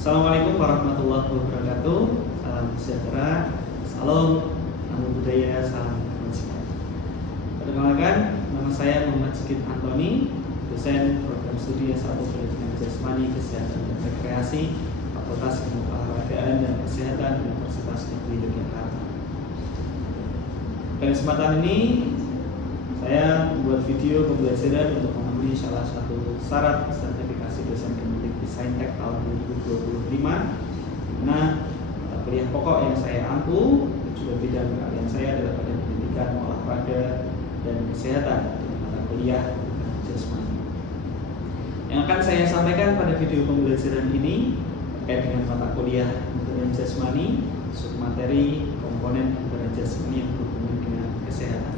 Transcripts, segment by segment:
Assalamualaikum warahmatullahi wabarakatuh. Salam sejahtera, salam, namo buddhaya, salam kebajikan. Perkenalkan, nama saya Muhammad Sigit Antoni, dosen program studi S1 Pendidikan Jasmani, Kesehatan dan Rekreasi, Fakultas Ilmu Olahragaan dan Kesehatan Universitas Negeri Yogyakarta. Pada kesempatan ini, saya membuat video pembelajaran untuk memenuhi salah satu syarat sertifikasi dosen Kemendikbud Saintek tahun 2025, dimana kuliah pokok yang saya ampu dan juga bidang keahlian saya adalah pada pendidikan olahraga dan kesehatan dengan mata kuliah jasmani. Yang akan saya sampaikan pada video pembelajaran ini terkait dengan mata kuliah kebugaran jasmani, submateri komponen kebugaran jasmani yang berhubungan dengan kesehatan.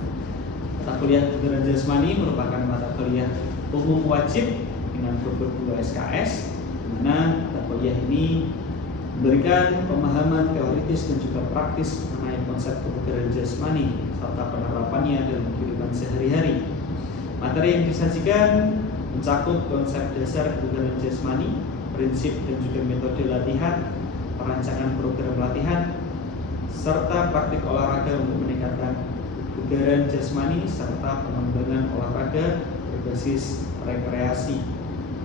Mata kuliah kebugaran jasmani merupakan mata kuliah umum wajib dengan bobot 2 SKS, di mana mata kuliah ini memberikan pemahaman teoritis dan juga praktis mengenai konsep kebugaran jasmani serta penerapannya dalam kehidupan sehari-hari. Materi yang disajikan mencakup konsep dasar kebugaran jasmani, prinsip dan juga metode latihan, perancangan program latihan, serta praktik olahraga untuk meningkatkan kebugaran jasmani serta pengembangan olahraga berbasis rekreasi.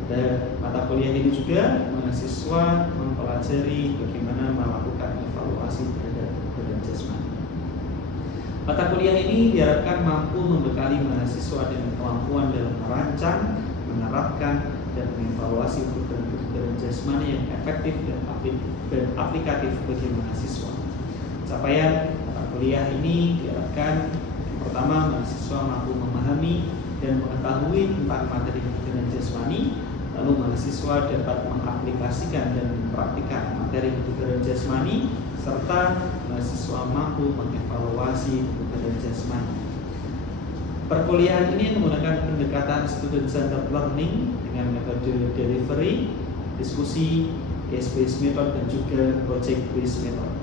Dan mata kuliah ini juga mahasiswa mempelajari bagaimana melakukan evaluasi terhadap kebugaran jasmani. Mata kuliah ini diharapkan mampu membekali mahasiswa dengan kemampuan dalam merancang, menerapkan, dan mengevaluasi kebugaran jasmani yang efektif dan aplikatif bagi mahasiswa. Capaian mata kuliah ini diharapkan yang pertama, mahasiswa mampu memahami dan mengetahui tentang materi kebugaran jasmani, lalu mahasiswa dapat mengaplikasikan dan mempraktikkan materi kebugaran jasmani, serta mahasiswa mampu mengevaluasi kebugaran jasmani. Perkuliahan ini menggunakan pendekatan student-centered learning dengan metode delivery, diskusi, case-based method, dan juga project-based method.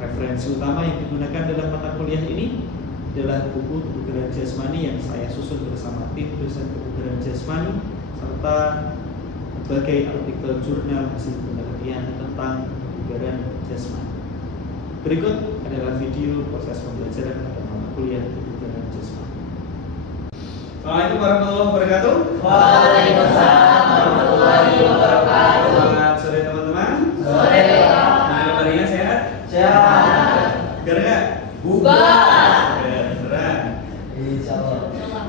Referensi utama yang digunakan dalam mata kuliah ini adalah buku kebugaran jasmani yang saya susun bersama tim dosen kebugaran jasmani, serta berbagai artikel jurnal hasil penelitian tentang kebugaran jasmani. Berikut adalah video proses pembelajaran pada mata kuliah kebugaran jasmani. Assalamualaikum warahmatullahi wabarakatuh. Waalaikumsalam warahmatullahi wabarakatuh. Selamat sore teman-teman. Sore. Nah, kabarnya sehat? Sehat. Bugar nggak? Bugar. Beneran. Insyaallah.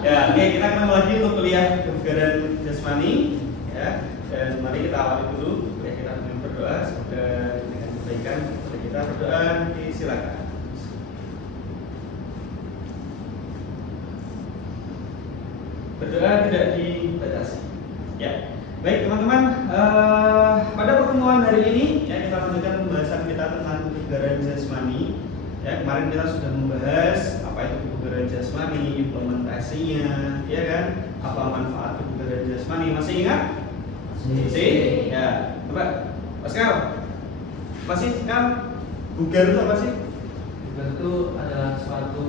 Ya, oke, kita ketemu lagi untuk kuliah kebugaran jasmani, ya. Dan mari kita awali dulu kuliah kita dengan berdoa. Semoga dengan kebaikan kita berdoa, disilakan. Berdoa tidak dibatasi. Ya, baik teman-teman. Pada pertemuan hari ini, ya, kita lanjutkan pembahasan kita tentang kebugaran jasmani. Ya, kemarin kita sudah membahas apa itu kebugaran jasmani, implementasinya, ya kan? Apa manfaat kebugaran jasmani? Masih ingat? Masih? Ya, coba Pascal. Masih kan? Bugar itu apa sih? Bugar itu adalah suatu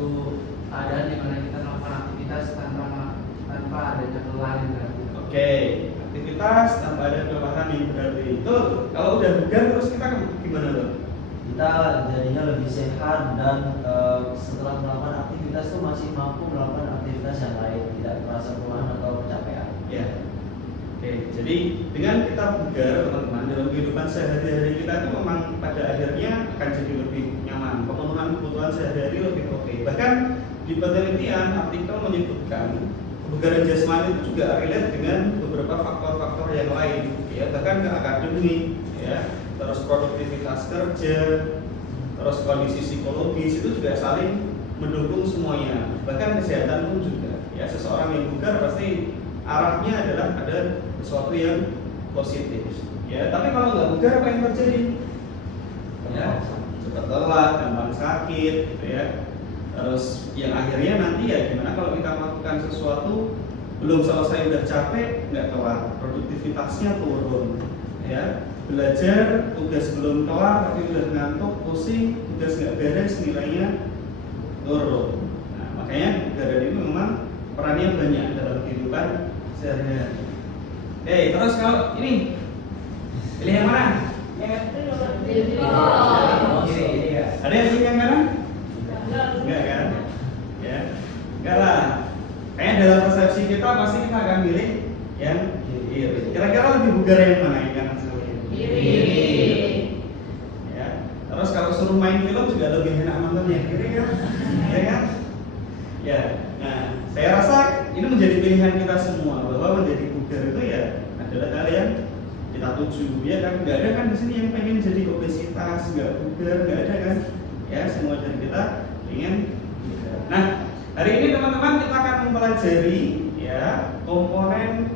keadaan di mana kita melakukan aktivitas tanpa adanya kelelahan yang berarti. Oke, aktivitas tanpa ada kelelahan yang berarti. Itu kalau udah bugar terus kita gimana tuh? Kita jadinya lebih sehat dan setelah melakukan aktivitas itu masih mampu melakukan aktivitas yang lain, tidak merasa kelelahan atau kecapean. Ya. Oke, jadi dengan kita bugar teman-teman dalam kehidupan sehari-hari kita itu memang pada akhirnya akan jadi lebih nyaman, pemenuhan kebutuhan sehari-hari lebih oke. Bahkan di penelitian artikel menyebutkan kebugaran jasmani itu juga relate dengan beberapa faktor-faktor yang lain, ya, bahkan ke akademik, ya, terus produktivitas kerja, terus kondisi psikologis itu juga saling mendukung semuanya. Bahkan kesehatan pun juga, ya, seseorang yang bugar pasti arahnya adalah ada sesuatu yang positif, ya. Tapi kalau nggak bugar apa yang terjadi? Ya, cepat lelah, gampang sakit, gitu ya. Terus yang akhirnya nanti ya gimana kalau kita melakukan sesuatu belum selesai udah capek, nggak kelar, produktivitasnya turun, ya. Belajar tugas belum kelar tapi udah ngantuk, pusing, tugas nggak beres, nilainya turun. Nah, makanya kebugaran ini memang perannya banyak dalam kehidupan sehari-hari. Terus kalau ini pilih yang mana? Ada yang pilih yang kanan? Enggak kan? Ya, enggak lah. Kayaknya dalam persepsi kita pasti kita akan pilih yang kiri. Kira-kira lebih bugar yang mana, yang kanan sama kiri? Ya. Terus kalau suruh main film juga lebih enak nonton yang kiri kan? Ya kan? Ya. Nah, saya rasa ini menjadi pilihan kita semua bahwa menjadi bugar itu ya adalah hal yang kita tuju, ya kan? Nggak ada kan di sini yang pengen jadi obesitas, nggak bugar, nggak ada kan? Ya, semua dari kita ingin bugar. Nah, hari ini teman-teman kita akan mempelajari ya komponen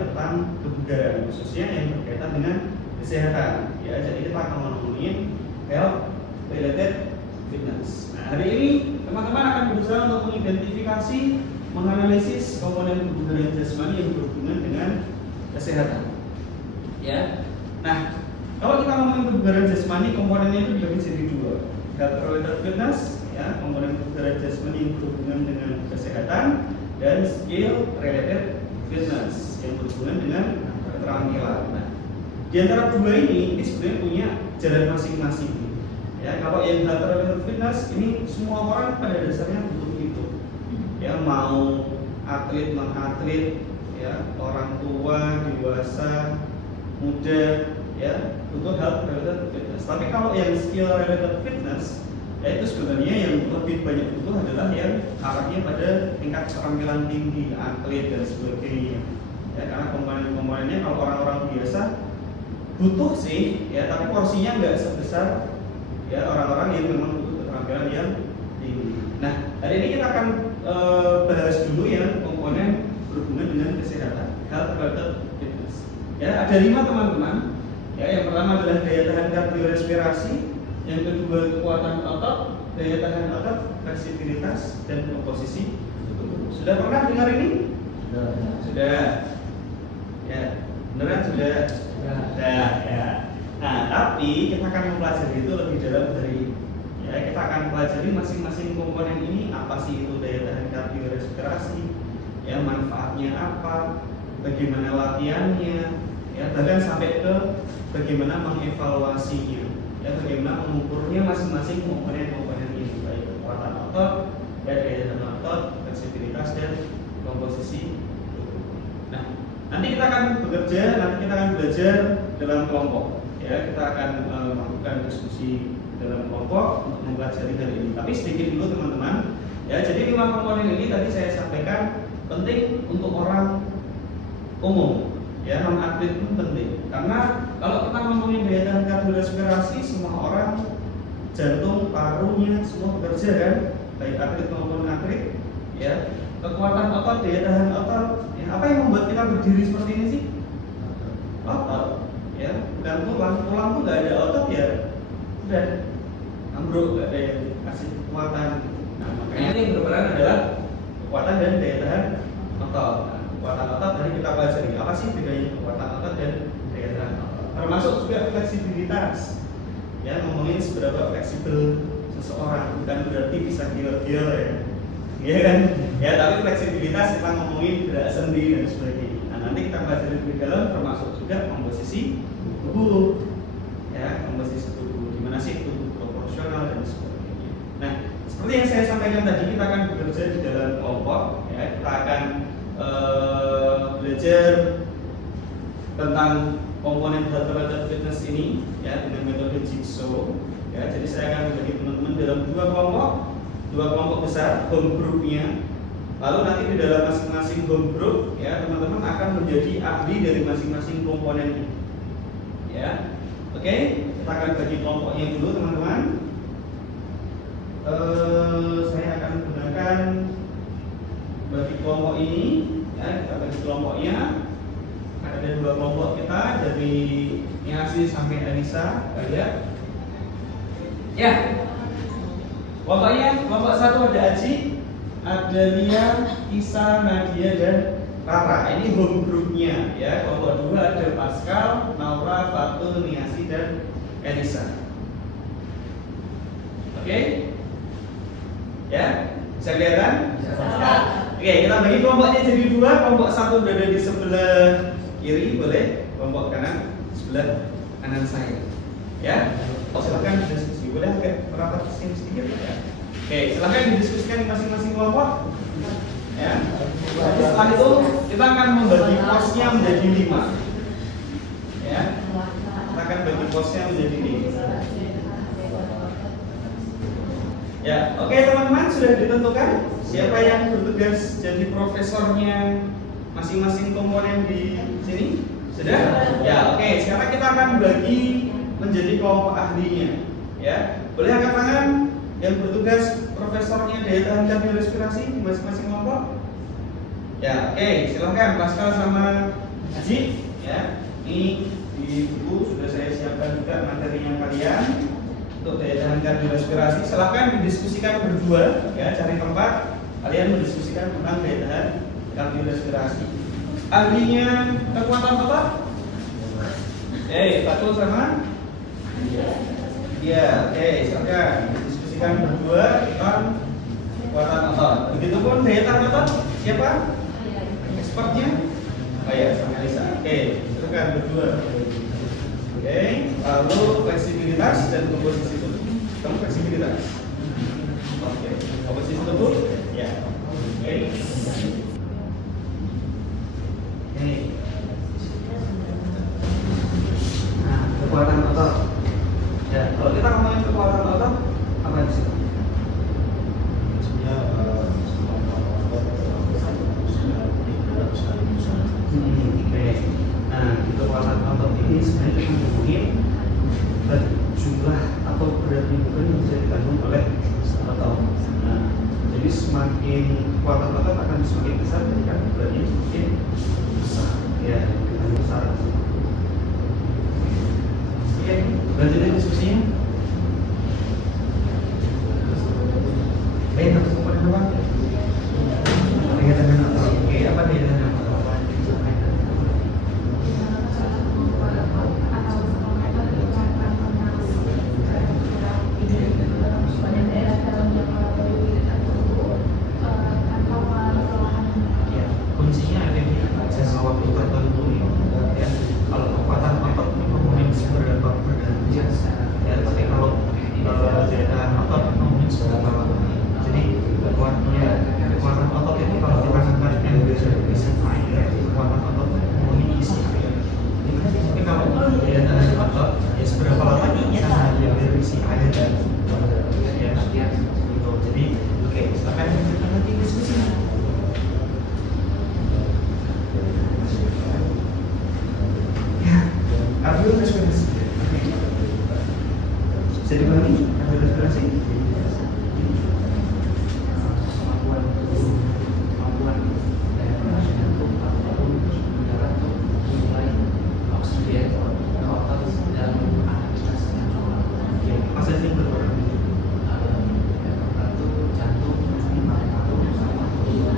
tentang kebugaran, khususnya yang berkaitan dengan kesehatan. Ya, jadi kita akan ngomongin health related fitness. Nah, hari ini teman-teman akan berusaha untuk mengidentifikasi, menganalisis komponen kebugaran jasmani yang berhubungan dengan kesehatan. Ya. Nah, kalau kita ngomongin kebugaran jasmani, komponennya itu dibagi jadi dua. Health related fitness, ya, komponen kebugaran jasmani yang berhubungan dengan kesehatan, dan skill related fitness yang berhubungan dengan keterampilan. Nah, di antara dua ini sebenarnya punya jalan masing-masing. Ya, kalau yang health related fitness ini semua orang pada dasarnya butuh itu. Ya, mau atlet, non-atlet, ya, orang tua, dewasa, muda, ya, untuk health related fitness. Tapi kalau yang skill related fitness, ya itu sebenarnya yang lebih banyak butuh adalah yang arahnya pada tingkat keterampilan tinggi, atlet dan sebagainya. Ya, karena komponen-komponennya kalau orang-orang biasa butuh sih, ya, tapi porsinya nggak sebesar ya orang-orang yang memang butuh keterampilan yang tinggi. Nah, hari ini kita akan bahas dulu yang komponen berhubungan dengan kesehatan, health related fitness. Ya, ada 5 teman-teman. Ya, yang pertama adalah daya tahan kardiorespirasi, yang kedua kekuatan otot, daya tahan otot, fleksibilitas, dan komposisi tubuh. Sudah pernah dengar ini? Sudah. Ya, beneran sudah. Sudah. Ya. Nah, tapi kita akan mempelajari itu lebih dalam dari ini. Ya, kita akan pelajari masing-masing komponen ini, apa sih itu daya tahan kardiorespirasi, ya, manfaatnya apa, bagaimana latihannya, ya, bahkan sampai ke bagaimana mengevaluasinya, ya, bagaimana mengukurnya masing-masing komponen-komponen ini, baik kekuatan otot, daya tahan otot, fleksibilitas, dan komposisi tubuh. Nah, nanti kita akan belajar dalam kelompok. Ya, kita akan melakukan diskusi dalam kelompok untuk mempelajari hal ini. Tapi sedikit dulu teman-teman. Ya, jadi 5 komponen ini tadi saya sampaikan penting untuk orang umum. Ya, non-atlet pun penting. Karena kalau kita ngomongin daya tahan kardiorespirasi, semua orang jantung, parunya semua bekerja kan, baik atlet maupun atlet. Ya, kekuatan otot, daya tahan otot. Ya, apa yang membuat kita berdiri seperti ini sih? Otot. Ya, dan tulang tuh nggak ada otot ya udah ambruk, nggak ada yang kasih kekuatan. Nah, makanya ini yang berperan adalah kekuatan dan daya tahan otot. Nah, kekuatan otot tadi kita pelajari apa sih bedanya kekuatan otot dan daya tahan otot, termasuk juga fleksibilitas. Ya, ngomongin seberapa fleksibel seseorang, bukan berarti bisa gila-gila ya, iya kan? Ya, tapi fleksibilitas kita ngomongin gerak sendi dan sebagainya. Nah, nanti kita pelajari lebih dalam, termasuk juga komposisi tubuh, ya, komposisi tubuh, gimana sih tubuh proporsional dan sebagainya. Nah, seperti yang saya sampaikan tadi, kita akan bekerja di dalam kelompok, ya, kita akan belajar tentang komponen health related fitness ini, ya, dengan metode jigsaw. Ya, jadi saya akan membagi teman-teman dalam 2 kelompok besar, home groupnya. Lalu nanti di dalam masing-masing home group, ya, teman-teman akan menjadi ahli dari masing-masing komponen ini. Ya, oke, kita akan bagi kelompoknya dulu teman-teman. Saya akan gunakan bagi kelompok ini, ya, kita bagi kelompoknya. Ada 2 kelompok kita dari Niasi sampai Anissa, lihat. Ya, kelompok 1 ada Aji, ada Lia, Isa, Nadia, dan Rara. Ini home groupnya, ya. Kelompok 2 ada Pascal, Naura, Fatul, Niasi, dan Elisa. Oke? Ya, bisa kelihatan? Oke, kita bagi kelompoknya jadi 2. Kelompok 1 berada di sebelah kiri, boleh. Kelompok kanan sebelah kanan saya. Ya, silakan diskusi. Boleh agak merapat sini sedikit ya. Oke, silakan didiskusikan di masing-masing kelompok. Ya. Jadi setelah itu kita akan membagi posnya menjadi 5. Ya. Kita akan bagi posnya menjadi 5. Ya, oke teman-teman, sudah ditentukan siapa yang bertugas jadi profesornya masing-masing komponen di sini? Sudah? Ya, oke. Sekarang kita akan bagi menjadi kelompok ahlinya. Ya, boleh angkat tangan yang bertugas profesornya daya tahan kardiorespirasi di masing-masing kelompok. Ya, oke. Silakan Pascal sama Haji. Ya, ini di buku sudah saya siapkan juga materinya kalian untuk daya tahan kardiorespirasi. Silakan didiskusikan berdua. Ya, cari tempat kalian mendiskusikan tentang daya tahan kardiorespirasi. Ahlinya kekuatan otot. Fatul sama? Iya, oke, silakan diskusikan berdua tentang kekuatan otot. Begitupun daya tahan otot, siapa? Expertnya? Oh ya, sama Lisa. Oke, silakan berdua. Oke, lalu fleksibilitas dan komposisi tubuh. Kamu fleksibilitas. Oke, komposisi tubuh? Ya. Oke. Nah, kekuatan otot. Ya, kalau kita ngomongin kekuatan otot, apa di situ? Nah, di kekuatan otot ini sebenarnya kita ngomongin jumlah atau berat lingkungan yang bisa ditanggung oleh otot. Nah, jadi semakin kekuatan otot akan semakin besar ketika beratnya semakin besar. Ya, kita besar. Oke, lanjutin diskusinya. Satu komponen apa? Daya tahan otot. Oke, apa daya tahan otot? Kuncinya ada di jangka waktu tertentu ya. Kalau kekuatan otot ini ngomongin seberapa beratnya ya, tapi kalau daya tahan otot ngomongin seberapa lama. Jadi kekuatan otot itu kalau kita angkat yang biasa air, kekuatan otot ngomongin isi air. Tapi kalau daya tahan otot ya seberapa lama cara dia berisi air dan ya gitu. Jadi oke, silakan kita nanti diskusi. Kardiorespirasi. Bisa dipahami kardiorespirasi? Kemampuan daya tahan jantung ataupun darah untuk memulai oksigen ke otot dalam aktivitas yang normal. Apa saja yang berperan? Yang pertama itu jantung, paru-paru, sama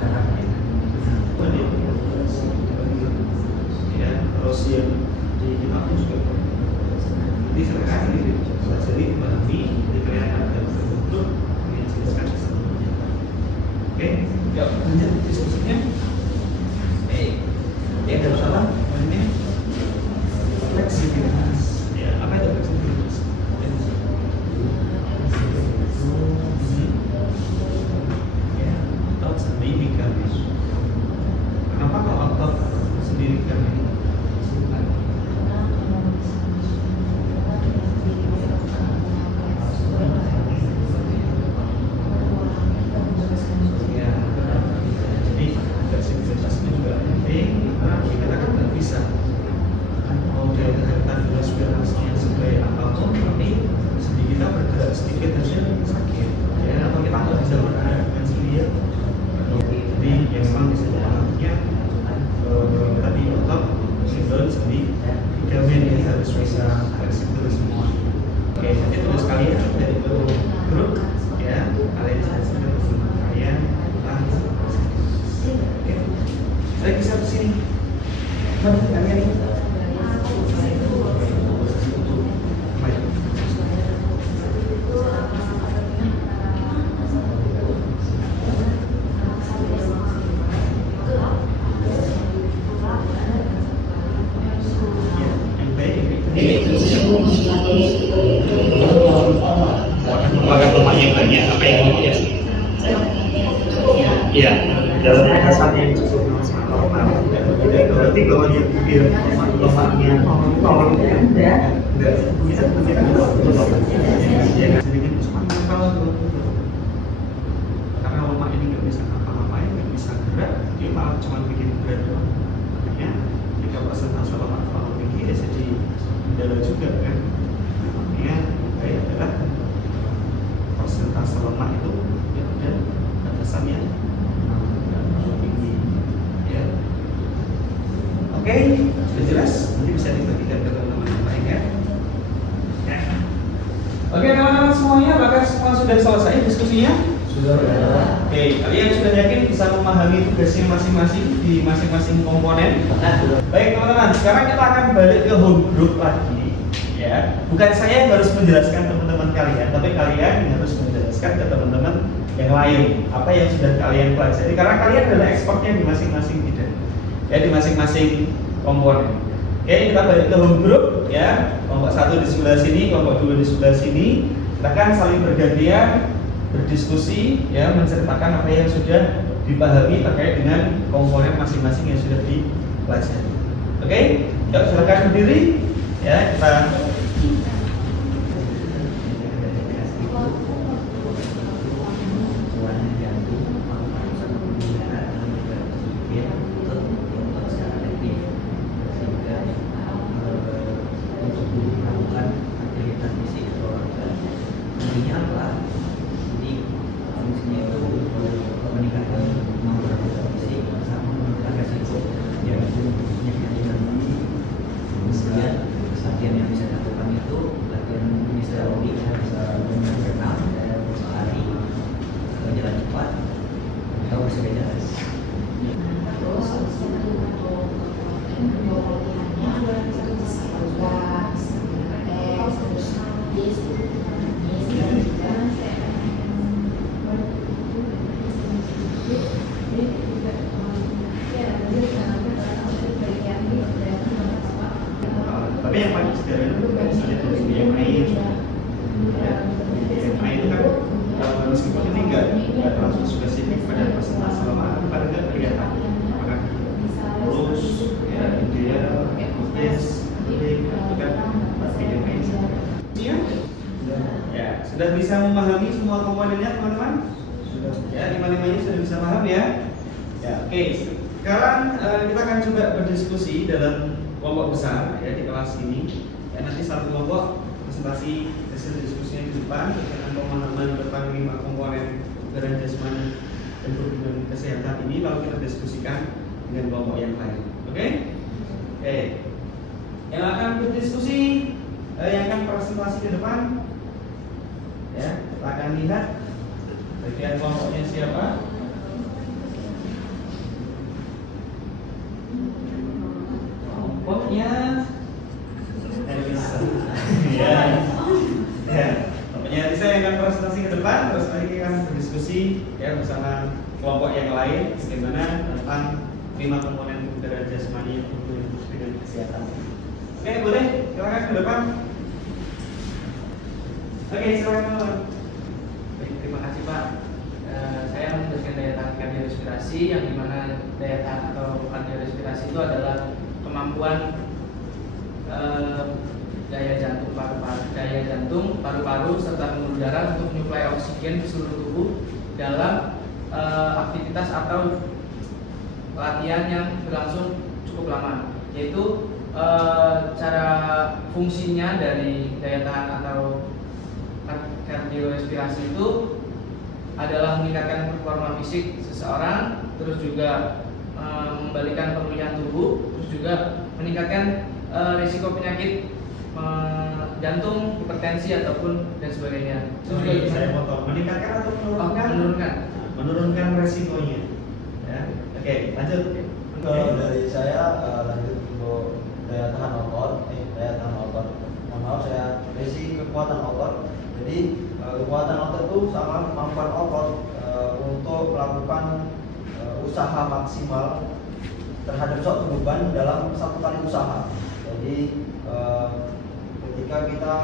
darah. Ya, terus yang di kita pun juga. Jadi silakan dipelajari, dipahami, dikelihatkan dan berbentuk dijelaskan sebelumnya. Oke, yuk lanjut diskusinya. Yang pertama, ini fleksibilitas. Ya, apa itu fleksibilitas? Ya, otot sendiri kan. Kenapa kalau otot sendiri kan? Ini dalam batasan yang cukup normal. Tidak berarti bahwa dia lemaknya enggak bisa sedikit cuma kalau karena lemak ini nggak bisa ngapa-ngapain, nggak bisa gerak, dia malah cuma bikin berat doang. Makanya jika persentase lemak terlalu tinggi ya jadi darah juga kan. Makanya baik adalah persentase lemak itu ya ada batasan yang tinggi ya. Oke, sudah jelas? Nanti bisa dibagikan ke teman-teman yang lain ya. Oke teman-teman semuanya, apakah semua sudah selesai diskusinya? Sudah. Oke, kalian sudah yakin bisa memahami tugasnya masing-masing di masing-masing komponen? Baik teman-teman, sekarang kita akan balik ke home group lagi ya. Bukan saya yang harus menjelaskan teman-teman kalian, tapi kalian yang harus menjelaskan ke teman-teman yang lain apa yang sudah kalian pelajari, karena kalian adalah expertnya di masing-masing bidang ya, di masing-masing komponen. Oke, kita balik ke home group ya. Kelompok 1 di sebelah sini, kelompok 2 di sebelah sini. Kita akan saling bergantian berdiskusi ya, menceritakan apa yang sudah dipahami terkait dengan komponen masing-masing yang sudah dipelajari. Oke, yuk silakan berdiri ya, kita tapi yang paling sederhana itu kan misalnya dari BMI ya. BMI itu kan meskipun ini nggak langsung spesifik pada persentase lemak, paling nggak kelihatan apakah lurus ya, ideal, obes, itu kan BMI ya. Ya, sudah bisa memahami semua komponennya teman-teman? Sudah. Ya, lima-limanya sudah bisa paham ya? Ya, oke. Sekarang kita akan coba berdiskusi dalam kelompok besar ya di kelas ini. Ya, nanti satu kelompok presentasi hasil diskusinya di depan dengan pemahaman tentang 5 komponen kebugaran jasmani dan perhubungan kesehatan ini, lalu kita diskusikan dengan kelompok yang lain. Oke? Oke. Yang akan berdiskusi, yang akan presentasi di depan, ya kita akan lihat bagian kelompoknya siapa. Kelompoknya Elisa. Ya. Ya. Kelompoknya Elisa yang akan presentasi ke depan, terus nanti kita akan berdiskusi ya bersama kelompok yang lain bagaimana tentang 5 komponen kebugaran jasmani yang berhubungan dengan kesehatan. Oke, boleh silakan ke depan. Oke, silakan. Baik, terima kasih Pak. Saya menjelaskan daya tahan kardiorespirasi, yang dimana daya tahan atau kardiorespirasi itu adalah kemampuan daya jantung, paru-paru serta pembuluh darah untuk menyuplai oksigen ke seluruh tubuh dalam aktivitas atau latihan yang berlangsung cukup lama, yaitu cara fungsinya dari daya tahan atau kardiorespirasi itu adalah meningkatkan performa fisik seseorang, terus juga membalikan pemulihan tubuh, terus juga meningkatkan risiko penyakit jantung, hipertensi ataupun dan sebagainya. Itu juga saya potong. Meningkatkan atau menurunkan? Menurunkan. Menurunkan resikonya. Ya. Oke, lanjut. Dari saya lanjut untuk daya tahan otot. Mohon maaf, saya basic kekuatan otot. Jadi kekuatan otot itu sama kemampuan otot untuk melakukan usaha maksimal terhadap suatu beban dalam satu kali usaha. Jadi ketika kita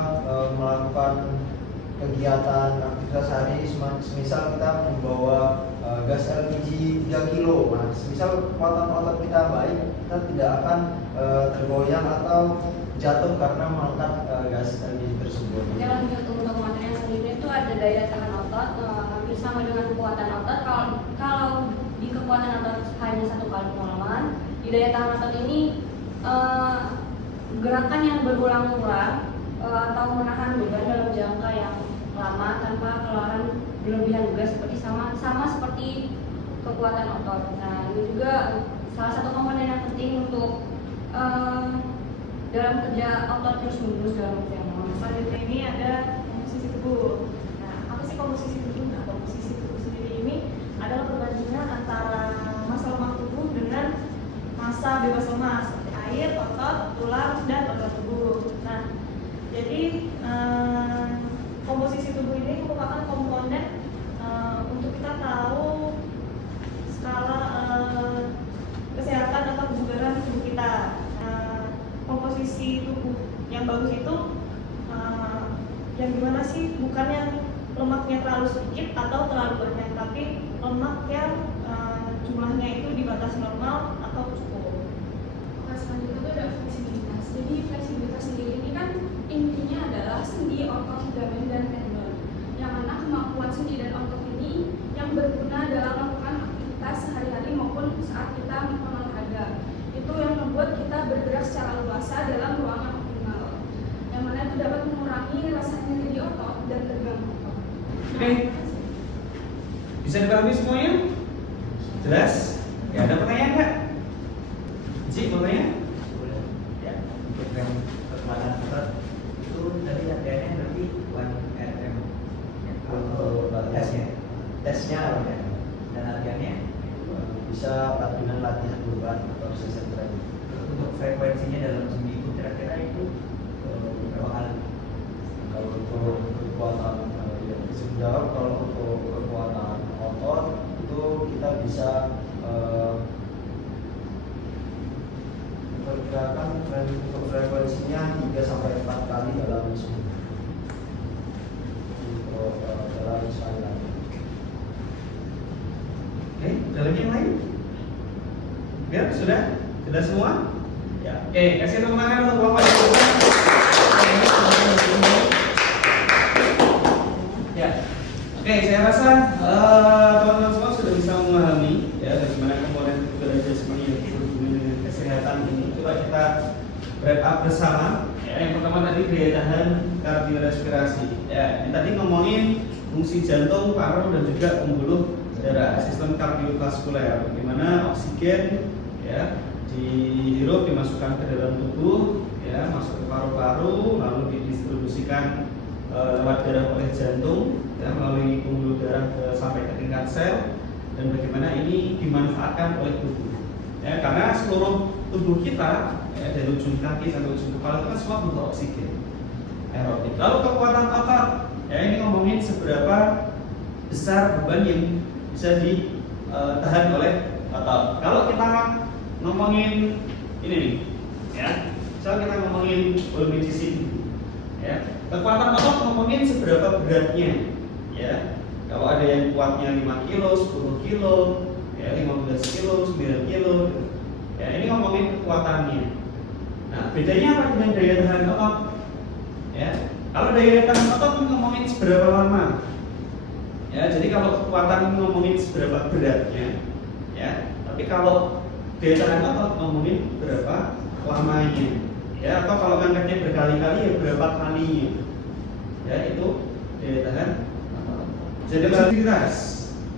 melakukan kegiatan aktivitas hari, semisal kita membawa gas LPG 3 kilo. Nah, semisal kekuatan otot kita baik, kita tidak akan tergoyang atau jatuh karena mengangkat gas LPG tersebut. Oke, lanjut untuk materi yang selanjutnya itu ada daya tahan otot, hampir sama dengan kekuatan otot. Kalau di kekuatan otot hanya 1 kali pengalaman, di daya tahan otot ini gerakan yang berulang-ulang atau menahan beban dalam jangka yang lama tanpa keluaran berlebihan gas, sama seperti kekuatan otot. Nah, ini juga salah satu komponen yang penting untuk dalam kerja otot terus menerus dalam waktu yang lama. Selanjutnya ini ada komposisi tubuh. Nah, apa sih komposisi tubuh? Nah, komposisi tubuh sendiri ini adalah perbandingan antara massa lemak tubuh dengan massa bebas lemak seperti air, otot, tulang, dan organ tubuh. Nah, jadi komposisi tubuh ini merupakan komponen untuk kita tahu skala kesehatan atau kebugaran tubuh kita. Komposisi tubuh yang bagus itu yang gimana sih? Bukan yang lemaknya terlalu sedikit atau terlalu banyak, tapi lemak yang jumlahnya itu di batas normal atau cukup. Oke, selanjutnya itu ada fleksibilitas. Jadi fleksibilitas sendiri ini kan intinya adalah sendi, otot, ligamen, dan tendon. Yang mana kemampuan sendi dan otot ini yang berguna dalam melakukan aktivitas sehari-hari maupun saat kita olahraga. Itu yang membuat kita bergerak secara leluasa dalam ruang yang optimal. Yang mana itu dapat mengurangi rasa nyeri di otot dan tegang otot. Oke. Bisa dipahami semuanya? Jelas? Ya, ada pertanyaan nggak? Cik, mau tanya? Ya, untuk yang kekuatan otot itu tadi latihannya berarti 1RM Untuk tesnya apa ya? Dan latihannya bisa dengan latihan beban atau sesi training. untuk frekuensinya dalam seminggu kira-kira itu berapa kali? Kalau untuk kekuatan ya bisa menjawab, kalau untuk kekuatan otot itu kita bisa memperkirakan untuk frekuensinya 3 sampai 4 kali dalam seminggu. Untuk dalam sekali lagi. Oke, ada lagi yang lain? Biar sudah semua? Ya. Oke, kasih tepuk tangan untuk Bapak Ibu. Ya. Oke, saya rasa teman-teman semua sudah bisa memahami ya bagaimana komponen kebugaran jasmani yang berhubungan dengan kesehatan ini. Coba kita wrap up bersama. Ya, yang pertama tadi daya tahan kardiorespirasi. Ya, yang tadi ngomongin fungsi jantung, paru dan juga pembuluh darah, sistem kardiovaskuler, di mana oksigen ya dihirup, dimasukkan ke dalam tubuh, ya masuk ke paru-paru, lalu didistribusikan lewat darah oleh jantung, ya melalui pembuluh darah sampai ke tingkat sel, dan bagaimana ini dimanfaatkan oleh tubuh. Ya, karena seluruh tubuh kita, ya, dari ujung kaki sampai ujung kepala itu kan semua butuh oksigen aerobik. Lalu kekuatan otot, ya ini ngomongin seberapa besar beban yang bisa ditahan oleh otot. Kalau kita ngomongin ini nih, ya, misal kita ngomongin ball medicine, ya, kekuatan otot ngomongin seberapa beratnya, ya. Kalau ada yang kuatnya 5 kilo, 10 kilo, ya 15 kilo, 9 kilo, ya ini ngomongin kekuatannya. Nah, bedanya apa dengan daya tahan otot? Ya, kalau daya tahan otot ngomongin seberapa lama. Ya, jadi kalau kekuatan ngomongin seberapa beratnya, ya. Tapi kalau daya tahan otot ngomongin berapa lamanya, ya. Atau kalau ngangkatnya berkali-kali ya berapa kalinya, ya itu daya tahan otot. Jadi fleksibilitas,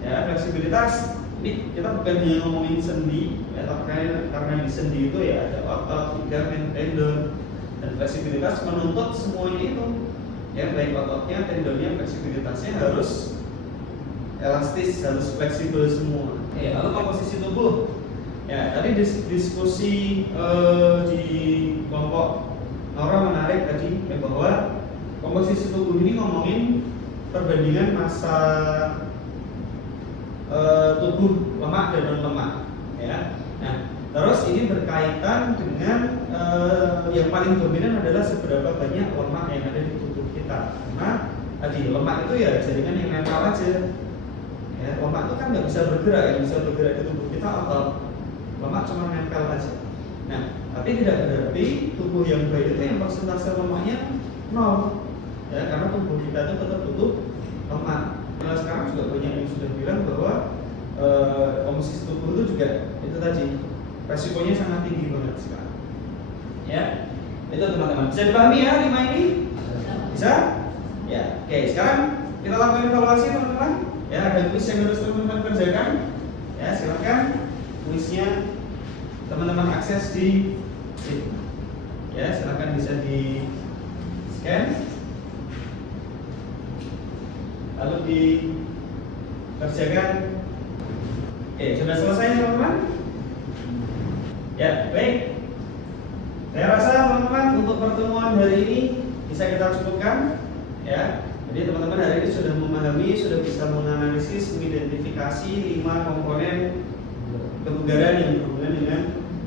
ya fleksibilitas ini kita bukan hanya ngomongin sendi, ya. Tapi karena di sendi itu ya ada otot, ligamen, tendon, dan fleksibilitas menuntut semuanya itu, ya baik ototnya, tendonnya, fleksibilitasnya harus elastis, harus fleksibel semua. Ya, lalu komposisi tubuh. Ya, tadi diskusi di kelompok Nora menarik tadi ya, bahwa komposisi tubuh ini ngomongin perbandingan massa tubuh lemak dan non lemak. Ya. Nah, terus ini berkaitan dengan yang paling dominan adalah seberapa banyak lemak yang ada di tubuh kita. Karena tadi lemak itu ya jaringan yang nempel aja. Ya, lemak itu kan nggak bisa bergerak, yang bisa bergerak di tubuh kita otot. Lemak cuma nempel aja. Nah, tapi tidak berarti tubuh yang baik itu yang persentase lemaknya 0. Ya, karena tubuh kita itu tetap butuh lemak. Nah, sekarang juga banyak yang sudah bilang bahwa komposisi tubuh itu juga itu tadi resikonya sangat tinggi banget sekarang. Ya, itu teman-teman bisa dipahami ya 5 ini? Bisa? Ya, oke. Sekarang kita lakukan evaluasi teman-teman. Ya, ada kuis yang harus teman-teman kerjakan. Ya, silakan kuisnya teman-teman akses di sini. Ya, silakan bisa di scan lalu dikerjakan. Oke, sudah selesai teman-teman? Ya, baik. Saya rasa teman-teman untuk pertemuan hari ini bisa kita cukupkan. Ya, jadi teman-teman hari ini sudah memahami, sudah bisa menganalisis, mengidentifikasi 5 komponen kebugaran yang berhubungan dengan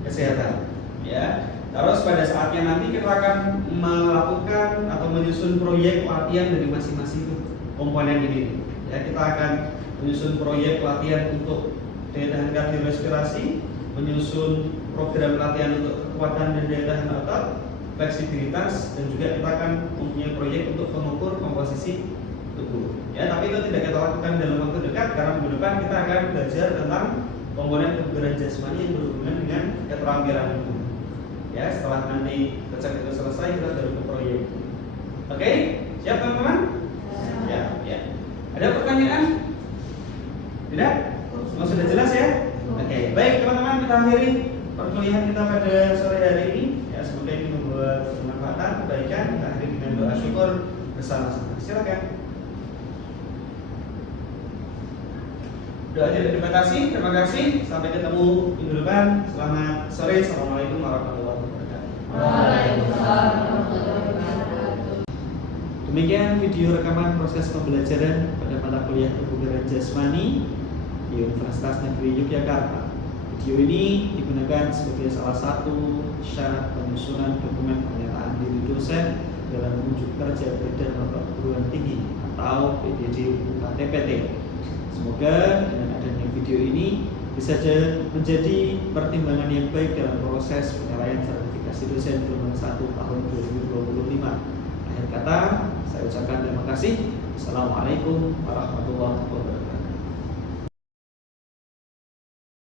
kesehatan. Ya, terus pada saatnya nanti kita akan melakukan atau menyusun proyek latihan dari masing-masing komponen ini. Ya, kita akan menyusun proyek latihan untuk daya tahan kardiorespirasi, menyusun program latihan untuk kekuatan dan daya tahan otot, fleksibilitas, dan juga kita akan mempunyai proyek untuk mengukur komposisi tubuh. Ya, tapi itu tidak kita lakukan dalam waktu dekat karena minggu depan kita akan belajar tentang komponen kebugaran jasmani yang berhubungan dengan keterampilan tubuh. Ya, setelah nanti kecek itu selesai kita baru ke proyek. Oke, siap teman-teman? Ya, ya. Ada pertanyaan? Tidak? Semua sudah jelas ya? Oke, baik teman-teman, kita akhiri perkuliahan kita pada sore hari ini. Ya, semoga ini membawa kemanfaatan, kebaikan. Kita akhiri dengan doa syukur bersama-sama. Silakan. Doa tidak dibatasi. Terima kasih. Sampai ketemu minggu depan. Selamat sore. Assalamualaikum warahmatullahi wabarakatuh. Waalaikumsalam warahmatullahi wabarakatuh. Demikian video rekaman proses pembelajaran pada mata kuliah kebugaran jasmani di Universitas Negeri Yogyakarta. Video ini digunakan sebagai salah satu syarat penyusunan dokumen pernyataan diri dosen dalam unjuk kerja Badan Bapak Perguruan Tinggi atau PDD UKT-PT. Semoga dengan adanya video ini bisa menjadi pertimbangan yang baik dalam proses penilaian sertifikasi dosen gelombang 1 tahun 2025. Akhir kata, saya ucapkan terima kasih. Assalamualaikum warahmatullahi wabarakatuh.